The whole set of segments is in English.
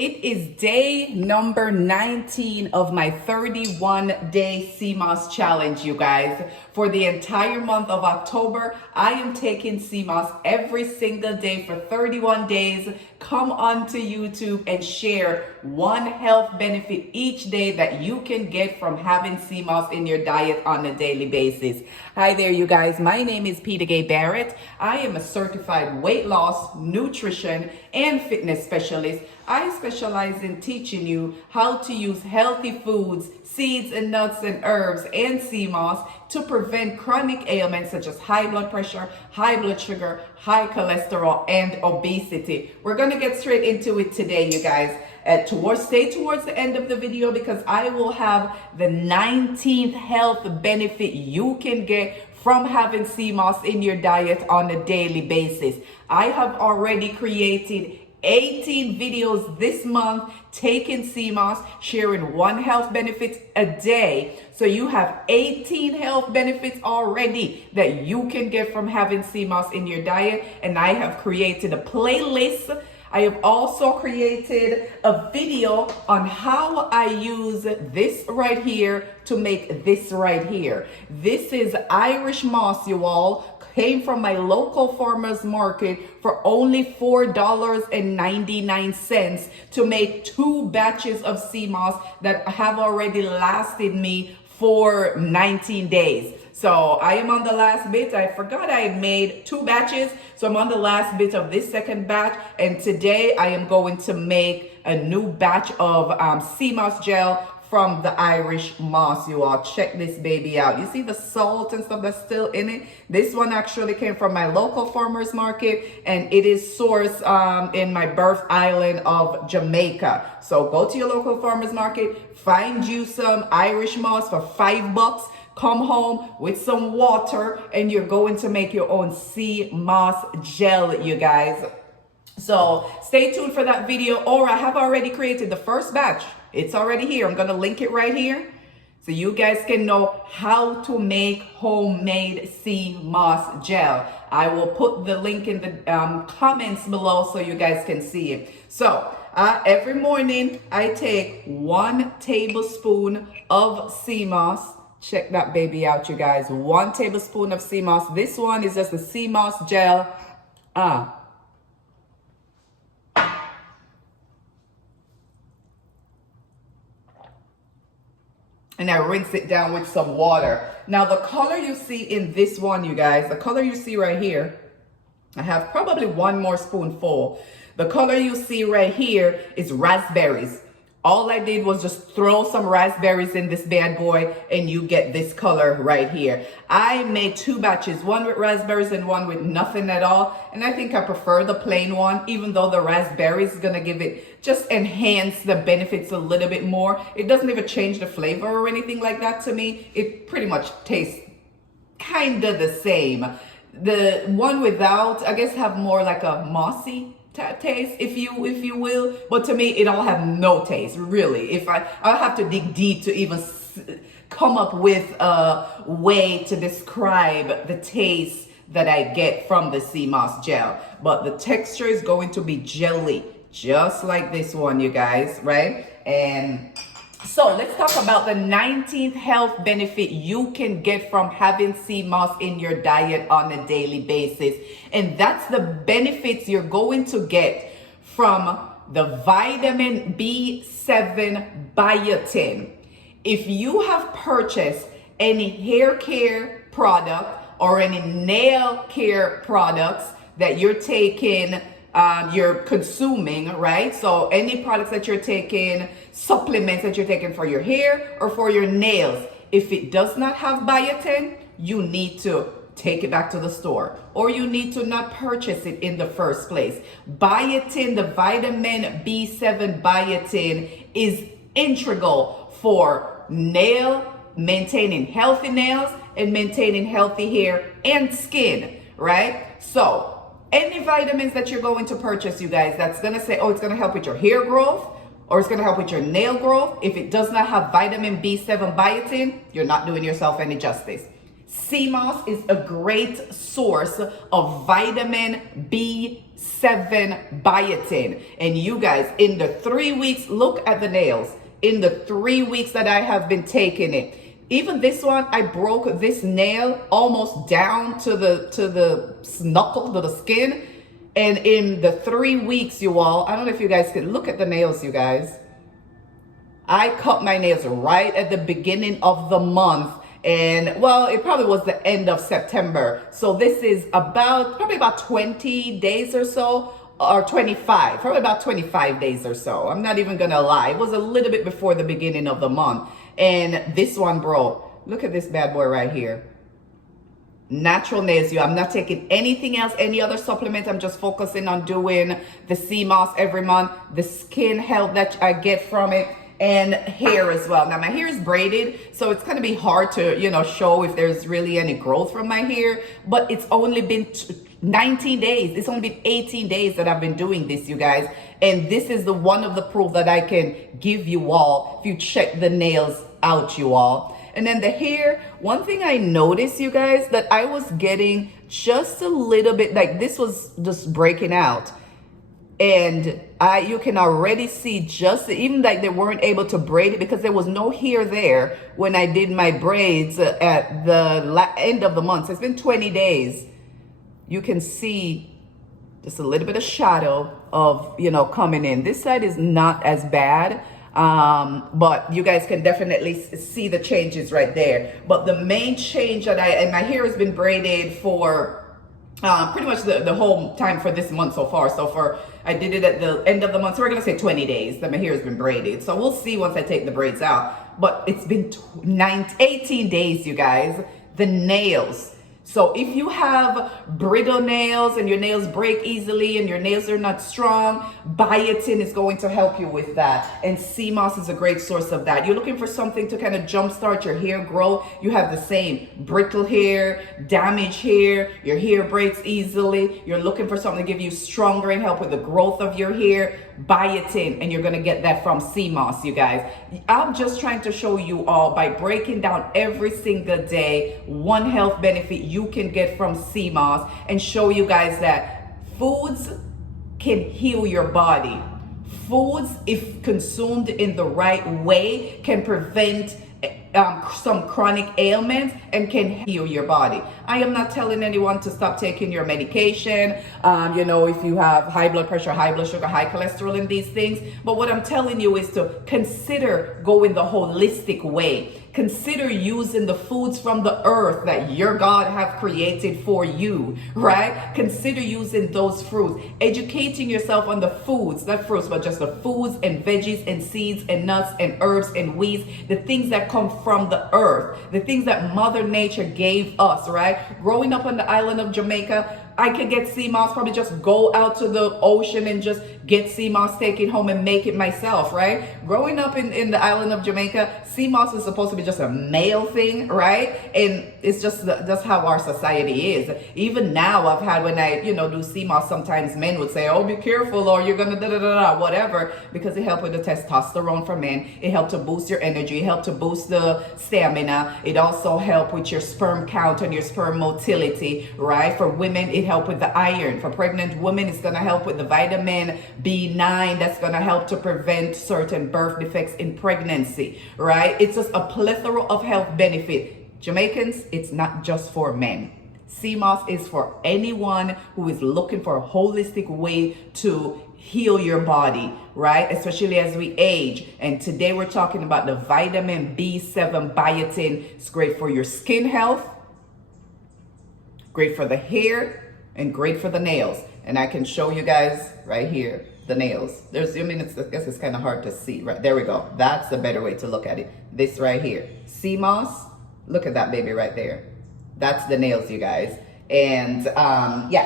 It is day number 19 of my 31-day Seamoss challenge, you guys. For the entire month of October, I am taking Seamoss every single day for 31 days. Come onto YouTube and share one health benefit each day that you can get from having Seamoss in your diet on a daily basis. Hi there, you guys. My name is Peter Gay Barrett. I am a certified weight loss, nutrition, and fitness specialist. I specialize in teaching you how to use healthy foods, seeds and nuts and herbs, and Seamoss to prevent chronic ailments such as high blood pressure, high blood sugar, high cholesterol, and obesity. We're going to get straight into it today, you guys. Stay towards the end of the video because I will have the 19th health benefit you can get from having Seamoss in your diet on a daily basis. I have already created 18 videos this month taking Seamoss, sharing one health benefit a day. So you have 18 health benefits already that you can get from having Seamoss in your diet. And I have created a playlist. I have also created a video on how I use this right here to make this right here. This is Irish moss, you all. Came from my local farmers market for only $4.99 to make 2 batches of Seamoss that have already lasted me for 19 days. So I am on the last bit. I forgot I had made 2 batches. So I'm on the last bit of this second batch. And today I am going to make a new batch of Seamoss gel from the Irish moss. You all check this baby out. You see the salt and stuff that's still in it? This one actually came from my local farmers market, and it is sourced in my birth island of Jamaica. So go to your local farmers market, find you some Irish moss for $5. Come home with some water and you're going to make your own Seamoss gel, you guys. So stay tuned for that video, or I have already created the first batch. It's already here. I'm going to link it right here so you guys can know how to make homemade Seamoss gel. I will put the link in the comments below so you guys can see it. So every morning I take 1 tablespoon of Seamoss. Check that baby out, you guys. 1 tablespoon of Seamoss. This one is just the Seamoss gel. And I rinse it down with some water. Now the color you see in this one, you guys, the color you see right here, I have probably 1 more spoonful. The color you see right here is raspberries. All I did was just throw some raspberries in this bad boy and you get this color right here. I made 2 batches, 1 with raspberries and 1 with nothing at all. And I think I prefer the plain one, even though the raspberries is gonna give it, just enhance the benefits a little bit more. It doesn't even change the flavor or anything like that to me. It pretty much tastes kind of the same. The one without, I guess, have more like a mossy taste, if you will, but to me it all have no taste, really. I'll have to dig deep to even come up with a way to describe the taste that I get from the Seamoss gel, but the texture is going to be jelly, just like this one, you guys, right? And so let's talk about the 19th health benefit you can get from having Seamoss in your diet on a daily basis. And that's the benefits you're going to get from the vitamin B7 biotin. If you have purchased any hair care product or any nail care products that you're taking, you're consuming, right? So any products that you're taking, supplements that you're taking for your hair or for your nails, if it does not have biotin, you need to take it back to the store, or you need to not purchase it in the first place. Biotin, the vitamin B7 biotin, is integral for maintaining healthy nails and maintaining healthy hair and skin, right? So any vitamins that you're going to purchase, you guys, that's going to say, oh, it's going to help with your hair growth or it's going to help with your nail growth. If it does not have vitamin B7 biotin, you're not doing yourself any justice. Seamoss is a great source of vitamin B7 biotin. And you guys, in the 3 weeks, look at the nails. In the 3 weeks that I have been taking it, even this one, I broke this nail almost down to the knuckle, to the skin. And in the 3 weeks, you all, I don't know if you guys can look at the nails, you guys. I cut my nails right at the beginning of the month. And well, it probably was the end of September. So this is probably about 20 days or so, or 25, probably about 25 days or so. I'm not even gonna lie. It was a little bit before the beginning of the month. And this one, bro, look at this bad boy right here. Natural nails, you. I'm not taking anything else, any other supplement. I'm just focusing on doing the Seamoss every month, the skin health that I get from it, and hair as well. Now my hair is braided, so it's gonna be hard to, show if there's really any growth from my hair, but it's only been 19 days. It's only been 18 days that I've been doing this, you guys. And this is one of the proof that I can give you all if you check the nails out, you all. And then the hair, one thing I noticed, you guys, that I was getting just a little bit, like this was just breaking out. And you can already see even like they weren't able to braid it because there was no hair there when I did my braids at the end of the month. So it's been 20 days. You can see just a little bit of shadow of, coming in. This side is not as bad. But you guys can definitely see the changes right there. But the main change that and my hair has been braided for pretty much the whole time for this month so far. So I did it at the end of the month. So we're going to say 20 days that my hair has been braided. So we'll see once I take the braids out. But it's been 18 days, you guys. The nails. So if you have brittle nails and your nails break easily and your nails are not strong, biotin is going to help you with that. And Seamoss is a great source of that. You're looking for something to kind of jumpstart your hair growth. You have the same brittle hair, damaged hair, your hair breaks easily. You're looking for something to give you stronger and help with the growth of your hair. Biotin, and you're going to get that from Seamoss, you guys. I'm just trying to show you all by breaking down every single day one health benefit you can get from Seamoss and show you guys that foods can heal your body. Foods, if consumed in the right way, can prevent some chronic ailments and can heal your body. I am not telling anyone to stop taking your medication, if you have high blood pressure, high blood sugar, high cholesterol and these things. But what I'm telling you is to consider going the holistic way. Consider using the foods from the earth that your God have created for you, right? Consider using those fruits, educating yourself on the foods, not fruits, but just the foods and veggies and seeds and nuts and herbs and weeds, the things that come from the earth, the things that Mother Nature gave us, right? Growing up on the island of Jamaica, I could get Seamoss, probably just go out to the ocean and just get Seamoss, take it home and make it myself, right? Growing up in the island of Jamaica, Seamoss was supposed to be just a male thing, right? And it's just that's how our society is. Even now, I've had when I, do Seamoss, sometimes men would say, oh, be careful or you're gonna whatever, because it helped with the testosterone for men. It helped to boost your energy. It helped to boost the stamina. It also helped with your sperm count and your sperm motility, right? For women, it helped with the iron. For pregnant women, it's gonna help with the vitamin B9 that's gonna help to prevent certain birth defects in pregnancy, right? It's just a plethora of health benefit. Jamaicans, it's not just for men. Seamoss is for anyone who is looking for a holistic way to heal your body, right? Especially as we age. And today we're talking about the vitamin B7 biotin. It's great for your skin health, great for the hair, and great for the nails. And I can show you guys right here the nails. I guess it's kind of hard to see, right? There we go. That's the better way to look at it. This right here, Seamoss. Look at that baby right there. That's the nails, you guys. And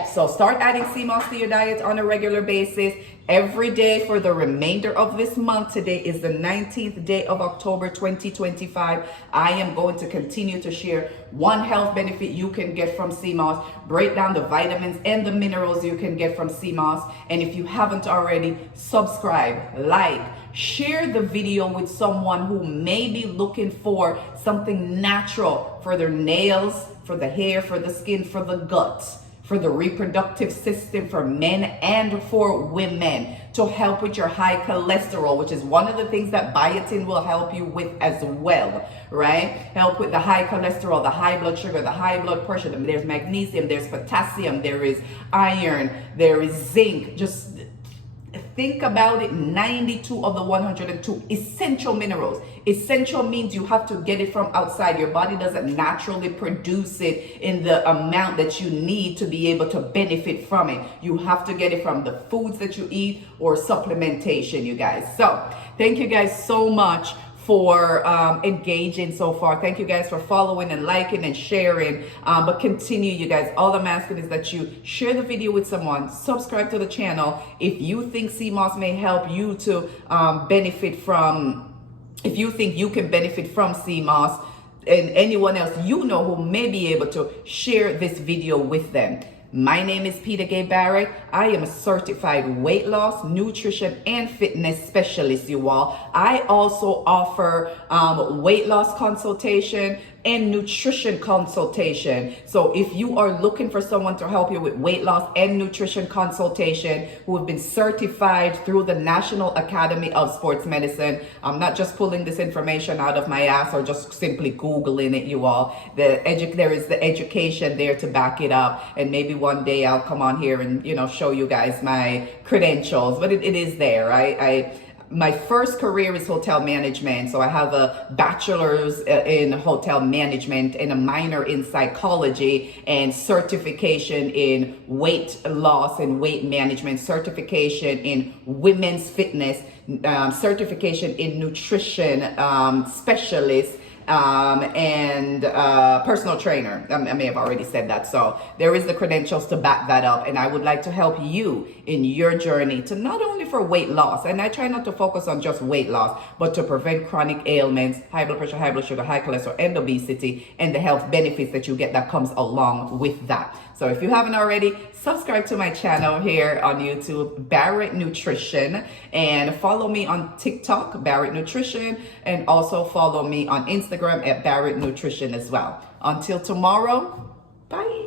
so start adding Seamoss to your diet on a regular basis every day for the remainder of this month. Today is the 19th day of October 2025. I am going to continue to share one health benefit you can get from Seamoss, break down the vitamins and the minerals you can get from Seamoss. And if you haven't already, subscribe, like, share the video with someone who may be looking for something natural for their nails, for the hair, for the skin, for the gut, for the reproductive system, for men and for women, to help with your high cholesterol, which is one of the things that biotin will help you with as well, right? Help with the high cholesterol, the high blood sugar, the high blood pressure. There's magnesium, there's potassium, there is iron, there is zinc. Just think about it, 92 of the 102 essential minerals. Essential means you have to get it from outside. Your body doesn't naturally produce it in the amount that you need to be able to benefit from it. You have to get it from the foods that you eat or supplementation, you guys. So thank you guys so much for engaging so far. Thank you guys for following and liking and sharing. But continue, you guys. All I'm asking is that you share the video with someone, subscribe to the channel. If you think Seamoss may help you to benefit from, if you think you can benefit from Seamoss, and anyone else you know who may be able to, share this video with them. My name is Peter Gay Barrett. I am a certified weight loss, nutrition, and fitness specialist, you all. I also offer weight loss consultation and nutrition consultation. So if you are looking for someone to help you with weight loss and nutrition consultation, who have been certified through the National Academy of Sports Medicine, I'm not just pulling this information out of my ass or just simply Googling it, you all. There is the education there to back it up, and maybe one day I'll come on here and, you know, show you guys my credentials, but it is there. My first career is hotel management, so I have a bachelor's in hotel management and a minor in psychology, and certification in weight loss and weight management, certification in women's fitness, certification in nutrition specialist, and personal trainer. I may have already said that. So there is the credentials to back that up, and I would like to help you in your journey to not only for weight loss, and I try not to focus on just weight loss, but to prevent chronic ailments, high blood pressure, high blood sugar, high cholesterol, and obesity, and the health benefits that you get that comes along with that. So if you haven't already, subscribe to my channel here on YouTube, Barrett Nutrition, and follow me on TikTok, Barrett Nutrition, and also follow me on Instagram at Barrett Nutrition as well. Until tomorrow, bye.